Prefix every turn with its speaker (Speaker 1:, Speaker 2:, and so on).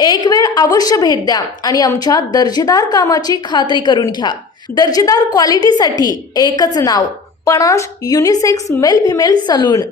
Speaker 1: एक वेळ अवश्य भेट द्या आणि आमच्या दर्जेदार कामाची खात्री करून घ्या. दर्जेदार क्वालिटीसाठी एकच नाव Panache unisex male female salon